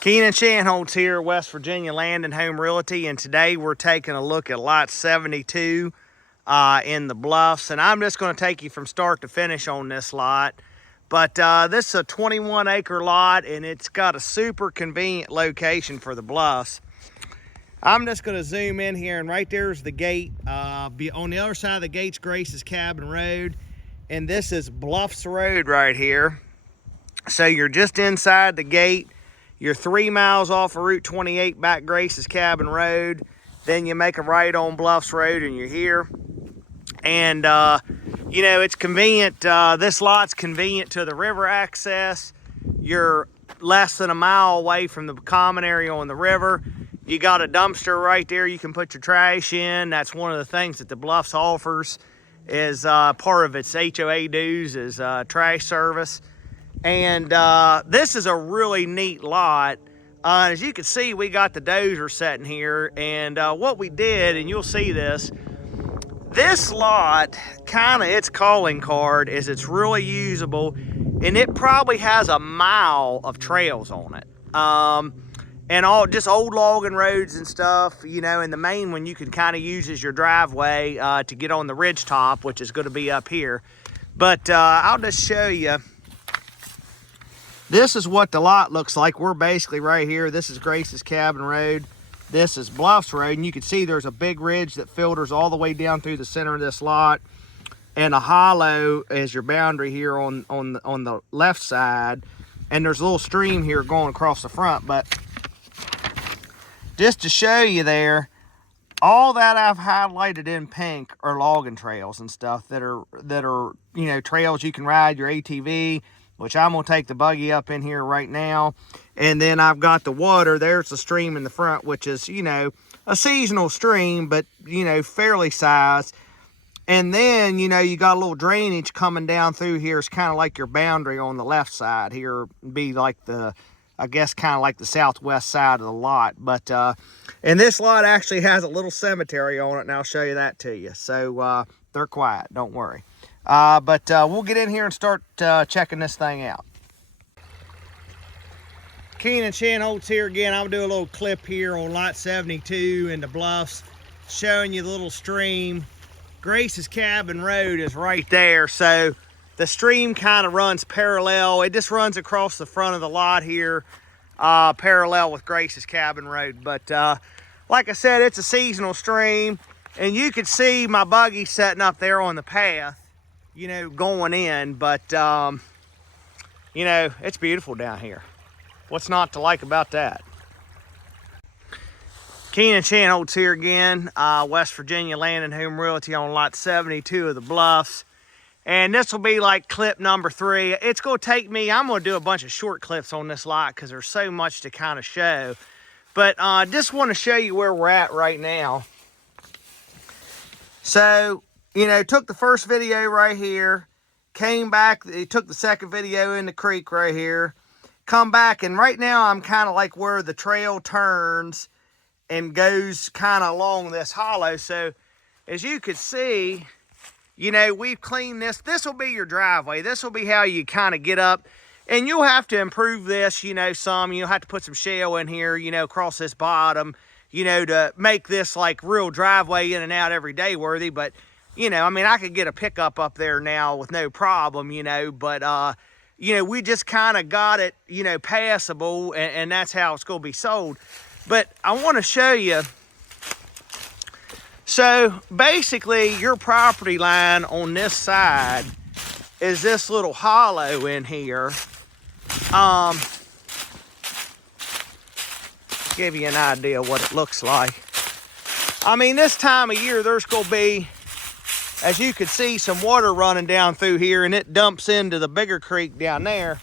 Keenan Shanholtz here, West Virginia Land and Home Realty, and today we're taking a look at lot 72 in the Bluffs, and I'm just going to take you from start to finish on this lot. But this is a 21-acre lot, and it's got a super convenient location for the Bluffs. I'm just going to zoom in here, and right there's the gate. On the other side of the gate's Grace's Cabin Road, and this is Bluffs Road right here. So you're just inside the gate. You're 3 miles off of Route 28 back Grace's Cabin Road. Then you make a right on Bluffs Road and you're here. And, you know, it's convenient. This lot's convenient to the river access. You're less than a mile away from the common area on the river. You got a dumpster right there you can put your trash in. That's one of the things that the Bluffs offers, is part of its HOA dues is trash service. And this is a really neat lot. As you can see, we got the dozer sitting here, and what we did, and you'll see this lot, kind of its calling card is it's really usable, and it probably has a mile of trails on it. And all just old logging roads and stuff, you know, and the main one you can kind of use as your driveway to get on the ridge top, which is going to be up here. But I'll just show you. This is what the lot looks like. We're basically right here. This is Grace's Cabin Road. This is Bluffs Road, and you can see there's a big ridge that filters all the way down through the center of this lot, and a hollow is your boundary here on the left side, and there's a little stream here going across the front. But just to show you there, all that I've highlighted in pink are logging trails and stuff that are you know, trails you can ride your ATV, which I'm going to take the buggy up in here right now. And then I've got the water. There's the stream in the front, which is, you know, a seasonal stream, but, you know, fairly sized. And then, you know, you got a little drainage coming down through here. It's kind of like your boundary on the left side here. Be like the, I guess, kind of like the southwest side of the lot. But, and this lot actually has a little cemetery on it, and I'll show you that to you. So, they're quiet, don't worry. But we'll get in here and start checking this thing out. Keenan Shanholtz here again. I'll do a little clip here on lot 72 in the Bluffs, showing you the little stream. Grace's Cabin Road is right there. So the stream kind of runs parallel. It just runs across the front of the lot here, parallel with Grace's Cabin Road. But like I said, it's a seasonal stream, and you can see my buggy setting up there on the path, you know, going in. But you know, it's beautiful down here. What's not to like about that? Keenan Shanholtz here again, West Virginia Land and Home Realty on lot 72 of the Bluffs. And this will be like clip number 3. It's going to take me, I'm going to do a bunch of short clips on this lot because there's so much to kind of show. But just want to show you where we're at right now. So, you know, took the first video right here, came back, took the second video in the creek right here, come back, and right now I'm kind of like where the trail turns and goes kind of along this hollow. So as you can see, you know, we've cleaned this. This will be your driveway. This will be how you kind of get up, and you'll have to improve this, you know, some. You'll have to put some shale in here, you know, across this bottom, you know, to make this like real driveway in and out every day worthy. But you know, I mean, I could get a pickup up there now with no problem, you know, but, you know, we just kind of got it, you know, passable, and that's how it's going to be sold. But I want to show you. So basically, your property line on this side is this little hollow in here. Give you an idea what it looks like. I mean, this time of year, there's going to be, as you can see, some water running down through here, and it dumps into the bigger creek down there.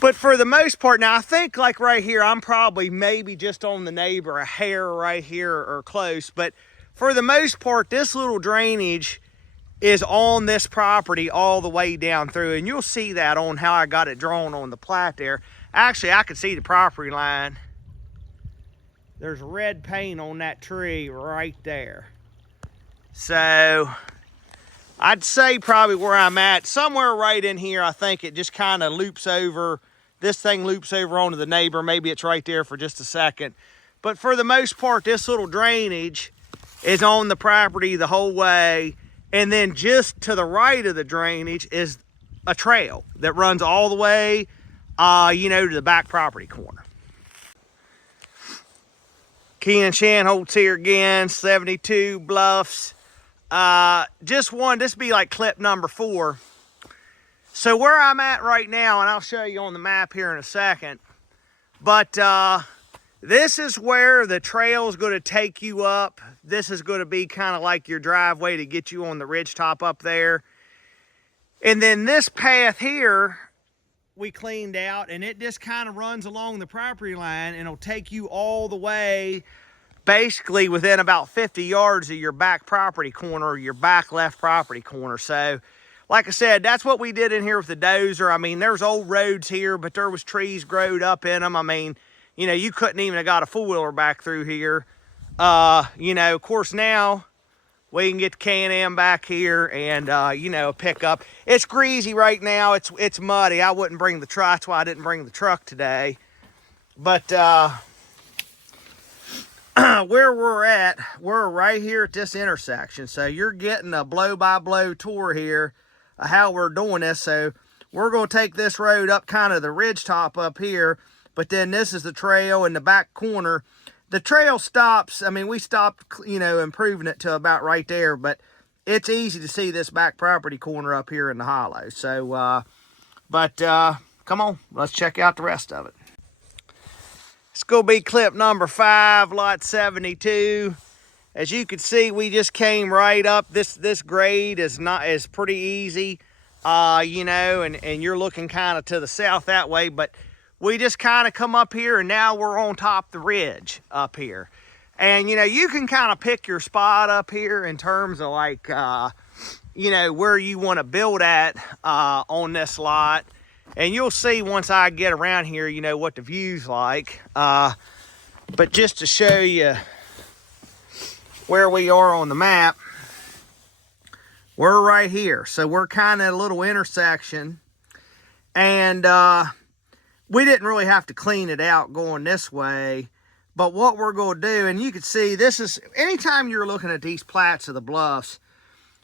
But for the most part, now I think like right here, I'm probably maybe just on the neighbor a hair right here or close. But for the most part, this little drainage is on this property all the way down through. And you'll see that on how I got it drawn on the plat there. Actually, I can see the property line. There's red paint on that tree right there. So I'd say probably where I'm at, somewhere right in here, I think it just kind of loops over this thing loops over onto the neighbor. Maybe it's right there for just a second. But for the most part, this little drainage is on the property the whole way. And then just to the right of the drainage is a trail that runs all the way, you know, to the back property corner. Keenan Shanholtz here again, 72 Bluffs. This would be like clip number 4. So where I'm at right now, and I'll show you on the map here in a second, but this is where the trail is going to take you up. This is going to be kind of like your driveway to get you on the ridge top up there. And then this path here, we cleaned out, and it just kind of runs along the property line, and it'll take you all the way, basically within about 50 yards of your back property corner, or your back left property corner. So, like I said, that's what we did in here with the dozer. I mean, there's old roads here, but there was trees growed up in them. I mean, you know, you couldn't even have got a four-wheeler back through here. You know, of course, now we can get the Can-Am back here and, you know, pick up. It's greasy right now. It's muddy. I wouldn't bring the truck. That's why I didn't bring the truck today. But where we're at, we're right here at this intersection. So you're getting a blow-by-blow tour here of how we're doing this. So we're going to take this road up kind of the ridge top up here. But then this is the trail in the back corner. The trail stops, I mean, we stopped, you know, improving it to about right there, but it's easy to see this back property corner up here in the hollow. So, come on, let's check out the rest of it. It's going to be clip number 5, lot 72. As you can see, we just came right up. This grade is pretty easy, you know, and you're looking kind of to the south that way, but we just kind of come up here, and now we're on top of the ridge up here. And, you know, you can kind of pick your spot up here in terms of, like, you know, where you want to build at on this lot. And you'll see once I get around here, you know, what the view's like. But just to show you where we are on the map, we're right here. So we're kind of at a little intersection. And we didn't really have to clean it out going this way, but what we're going to do, and you can see this is, anytime you're looking at these plats of the Bluffs,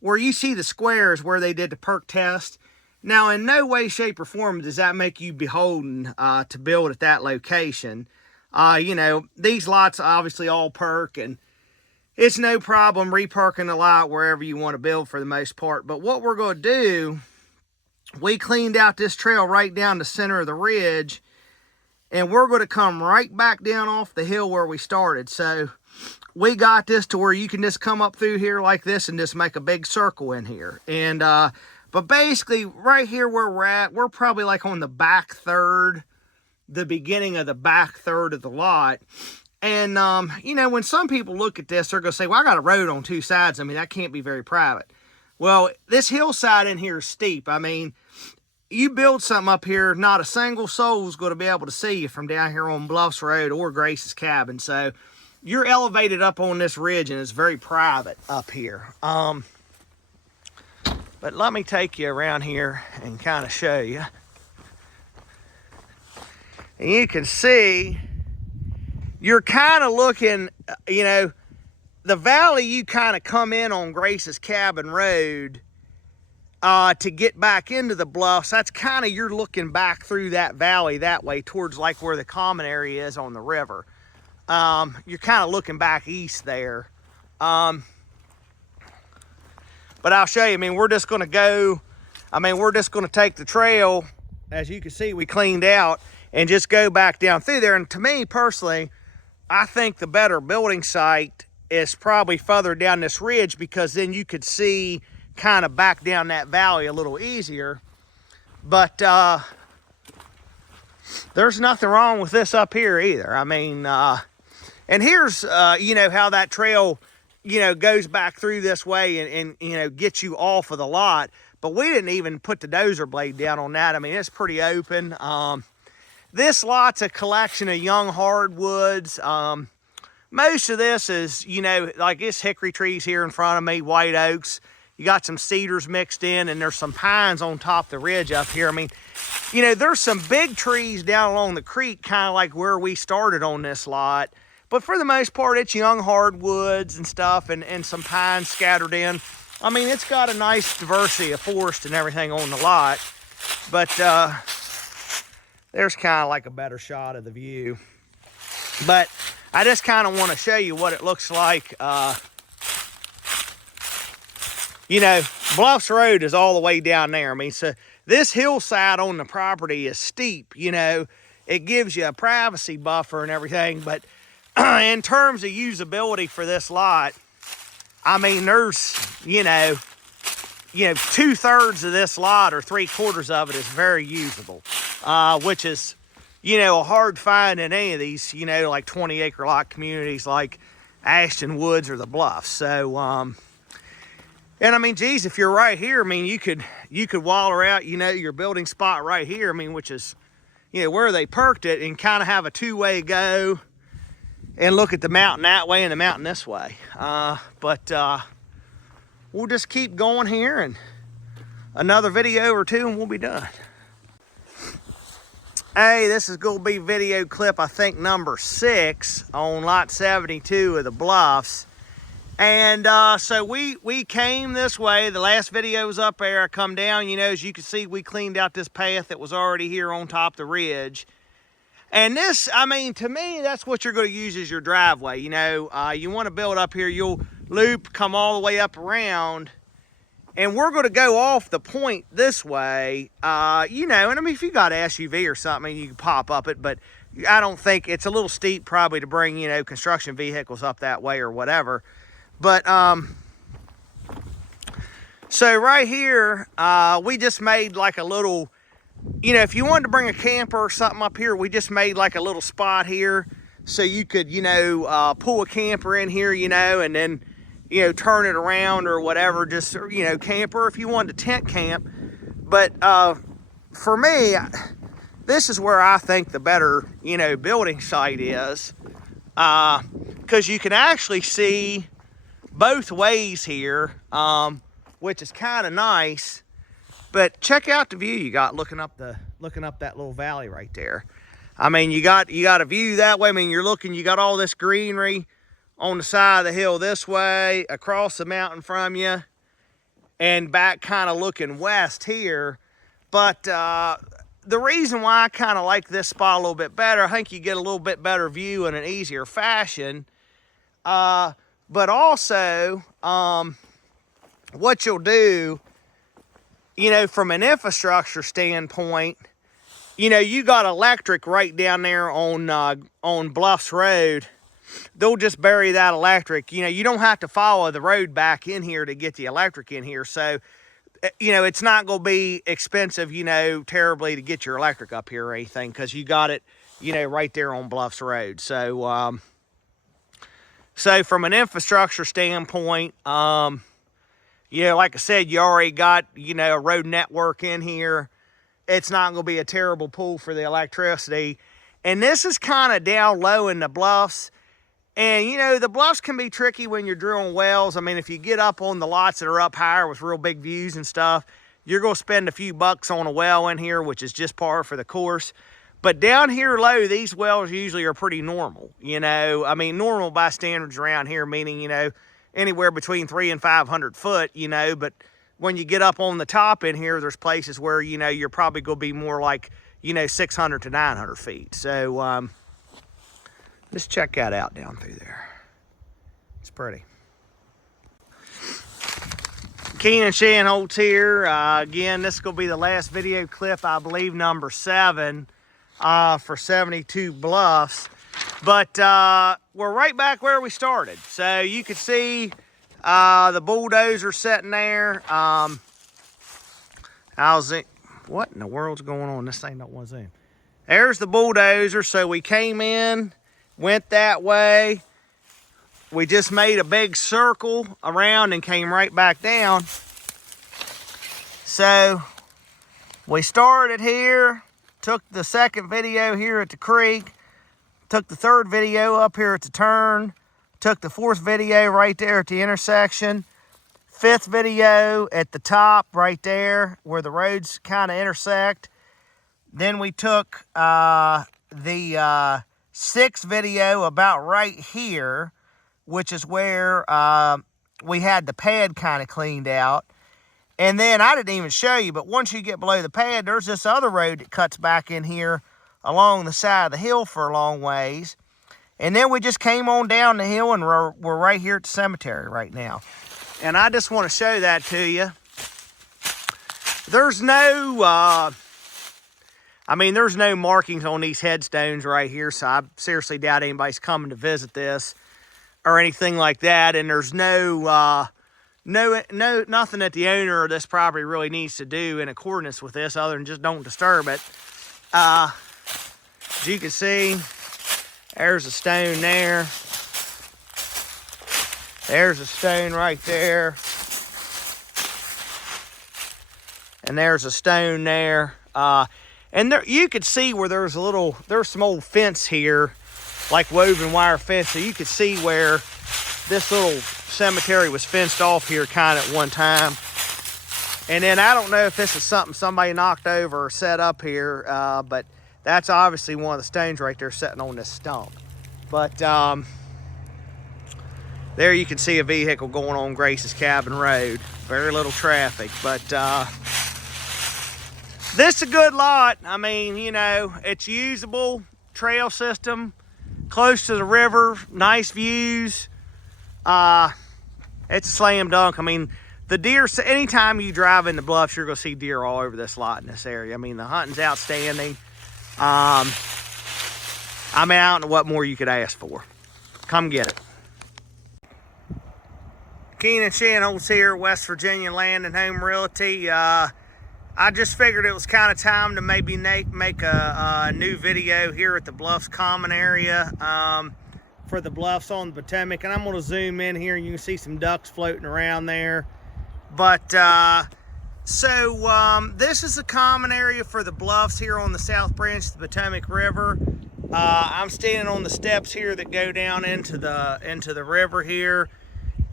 where you see the squares where they did the perk test, now in no way, shape, or form does that make you beholden to build at that location. You know, these lots obviously all perk, and it's no problem reperking a lot wherever you want to build for the most part. But what we're going to do, we cleaned out this trail right down the center of the ridge, and we're going to come right back down off the hill where we started. So we got this to where you can just come up through here like this and just make a big circle in here. And but basically right here where we're at, we're probably like on the back third, the beginning of the back third of the lot. And you know, when some people look at this, they're going to say, well, I got a road on 2 sides. I mean, that can't be very private. Well, this hillside in here is steep. I mean, you build something up here, not a single soul is going to be able to see you from down here on Bluffs Road or Grace's Cabin. So you're elevated up on this ridge, and it's very private up here. But let me take you around here and kind of show you. And you can see, you're kind of looking, you know, the valley you kind of come in on Grace's Cabin Road to get back into the Bluffs, that's kind of, you're looking back through that valley that way towards like where the common area is on the river. You're kind of looking back east there. But I'll show you, I mean, we're just going to go, I mean, we're just going to take the trail, as you can see, we cleaned out, and just go back down through there. And to me, personally, I think the better building site is probably further down this ridge, because then you could see kind of back down that valley a little easier. But there's nothing wrong with this up here either. I mean, and here's, you know, how that trail, you know, goes back through this way and, you know, gets you off of the lot. But we didn't even put the dozer blade down on that. I mean, it's pretty open. This lot's a collection of young hardwoods. Most of this is, you know, like this hickory trees here in front of me, white oaks. You got some cedars mixed in, and there's some pines on top of the ridge up here. I mean, you know, there's some big trees down along the creek, kind of like where we started on this lot. But for the most part, it's young hardwoods and stuff, and some pines scattered in. I mean, it's got a nice diversity of forest and everything on the lot. But there's kind of like a better shot of the view. But I just kind of want to show you what it looks like. You know, Bluffs Road is all the way down there. I mean, so this hillside on the property is steep, you know. It gives you a privacy buffer and everything. But in terms of usability for this lot, I mean, there's, you know, 2/3 of this lot or 3/4 of it is very usable, which is, you know, a hard find in any of these, you know, like 20-acre lot communities like ASHBY or the Bluffs. So, and I mean, geez, if you're right here, I mean, you could waller out, you know, your building spot right here. I mean, which is, you know, where they perked it, and kind of have a two-way go and look at the mountain that way and the mountain this way. But we'll just keep going here, and another video or two and we'll be done. Hey, this is going to be video clip, I think, number 6 on lot 72 of the Bluffs. And so we came this way. The last video was up there. I come down, you know, as you can see, we cleaned out this path that was already here on top of the ridge. And this, I mean, to me, that's what you're going to use as your driveway. You know, you want to build up here, you'll loop, come all the way up around. And we're going to go off the point this way, you know, and I mean, if you got an SUV or something, you can pop up it, but I don't think it's a little steep probably to bring, you know, construction vehicles up that way or whatever. But, so right here, we just made like a little, you know, if you wanted to bring a camper or something up here, we just made like a little spot here so you could, you know, pull a camper in here, you know, and then, you know, turn it around or whatever, just, you know, camper if you wanted to tent camp. But for me, this is where I think the better, you know, building site is, because you can actually see both ways here, which is kind of nice. But check out the view you got looking up that little valley right there. I mean, you got a view that way. I mean, you're looking, you got all this greenery on the side of the hill this way, across the mountain from you, and back kind of looking west here. But the reason why I kind of like this spot a little bit better, I think you get a little bit better view in an easier fashion. But also, what you'll do, you know, from an infrastructure standpoint, you know, you got electric right down there on Bluffs Road. They'll just bury that electric. You know, you don't have to follow the road back in here to get the electric in here. So, you know, it's not going to be expensive, you know, terribly to get your electric up here or anything, because you got it, you know, right there on Bluffs Road. So, so from an infrastructure standpoint, you know, like I said, you already got, you know, a road network in here. It's not going to be a terrible pull for the electricity. And this is kind of down low in the Bluffs. And, you know, the Bluffs can be tricky when you're drilling wells. I mean, if you get up on the lots that are up higher with real big views and stuff, you're going to spend a few bucks on a well in here, which is just par for the course. But down here low, these wells usually are pretty normal, you know. I mean, normal by standards around here, meaning, you know, anywhere between 300 and 500 foot, you know. But when you get up on the top in here, there's places where, you know, you're probably going to be more like, you know, 600 to 900 feet. So, just check that out down through there. It's pretty. Keenan Shanholtz here. Again, this is going to be the last video clip, I believe, number 7 for 72 Bluffs. But we're right back where we started. So you can see the bulldozer sitting there. How's it? What in the world's going on? This thing don't want to zoom. There's the bulldozer. So we came in, went that way. We just made a big circle around and came right back down. So we started here, took the second video here at the creek, took the third video up here at the turn, took the fourth video right there at the intersection, 5th video at the top right there where the roads kind of intersect. Then we took the 6th video about right here, which is where we had the pad kind of cleaned out. And then I didn't even show you, but once you get below the pad, there's this other road that cuts back in here along the side of the hill for a long ways. And then we just came on down the hill, and we're right here at the cemetery right now. And I just want to show that to you. There's no, there's no markings on these headstones right here, so I seriously doubt anybody's coming to visit this or anything like that. And there's nothing that the owner of this property really needs to do in accordance with this other than just don't disturb it. As you can see, there's a stone there. There's a stone right there. And there's a stone there. And there, you could see where there's some old fence here, like woven wire fence. So you could see where this little cemetery was fenced off here kind of at one time. And then I don't know if this is something somebody knocked over or set up here, but that's obviously one of the stones right there sitting on this stump. But there you can see a vehicle going on Grace's Cabin Road. Very little traffic, but this is a good lot. I mean, you know, it's usable, trail system, close to the river, nice views. It's a slam dunk. I mean, the deer, anytime you drive in the Bluffs, you're going to see deer all over this lot in this area. I mean, the hunting's outstanding. I don't know what more you could ask for. Come get it. Keenan Shanholtz here, West Virginia Land and Home Realty. I just figured it was kind of time to maybe make a new video here at the Bluffs common area for the Bluffs on the Potomac. And I'm going to zoom in here and you can see some ducks floating around there. But this is a common area for the Bluffs here on the South Branch of the Potomac River. I'm standing on the steps here that go down into the river here.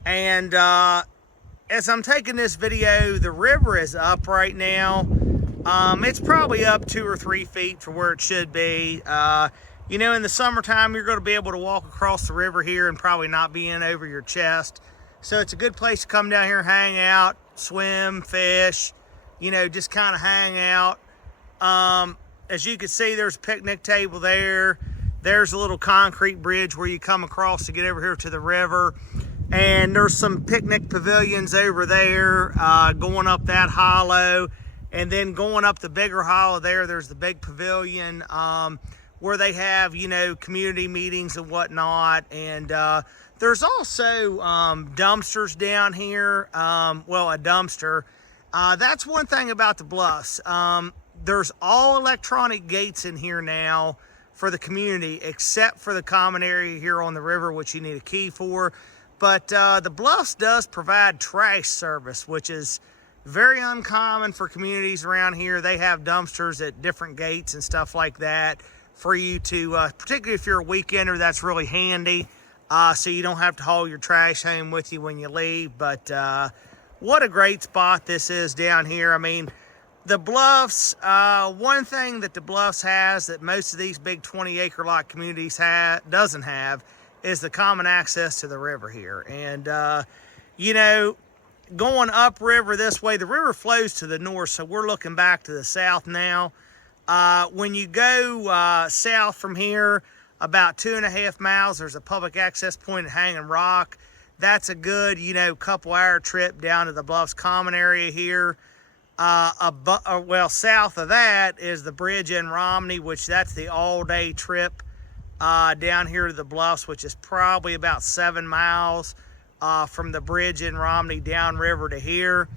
And as I'm taking this video, the river is up right now. It's probably up 2 or 3 feet from where it should be. You know, in the summertime, you're going to be able to walk across the river here and probably not be in over your chest. So it's a good place to come down here and hang out, swim, fish, you know, just kind of hang out. As you can see, there's a picnic table there. There's a little concrete bridge where you come across to get over here to the river. And there's some picnic pavilions over there going up that hollow. And then going up the bigger hollow there, there's the big pavilion where they have, you know, community meetings and whatnot. And there's also dumpsters down here. Well, a dumpster. That's one thing about the Bluffs. There's all electronic gates in here now for the community, except for the common area here on the river, which you need a key for. But the Bluffs does provide trash service, which is very uncommon for communities around here. They have dumpsters at different gates and stuff like that for you to, particularly if you're a weekender, that's really handy. So you don't have to haul your trash home with you when you leave. But what a great spot this is down here. I mean, the Bluffs, one thing that the Bluffs has that most of these big 20-acre lot communities doesn't have is the common access to the river here. And, you know, going upriver this way, the river flows to the north, so we're looking back to the south now. When you go south from here, about 2.5 miles, there's a public access point at Hanging Rock. That's a good, you know, couple-hour trip down to the Bluffs common area here. Well, south of that is the bridge in Romney, which that's the all-day trip down here to the Bluffs, which is probably about 7 miles from the bridge in Romney downriver to here.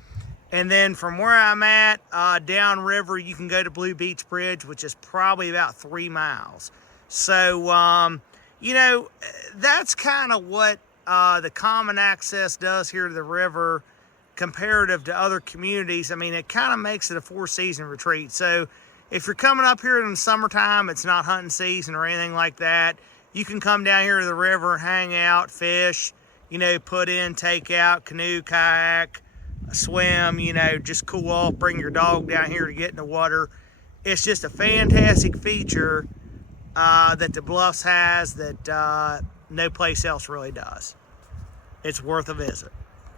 And then from where I'm at, downriver, you can go to Blue Beach Bridge, which is probably about 3 miles. So, you know, that's kind of what the common access does here to the river comparative to other communities. I mean, it kind of makes it a 4-season retreat. So if you're coming up here in the summertime, it's not hunting season or anything like that, you can come down here to the river, hang out, fish, you know, put in, take out, canoe, kayak, swim, you know, just cool off, bring your dog down here to get in the water. It's just a fantastic feature that the Bluffs has that no place else really does. It's worth a visit.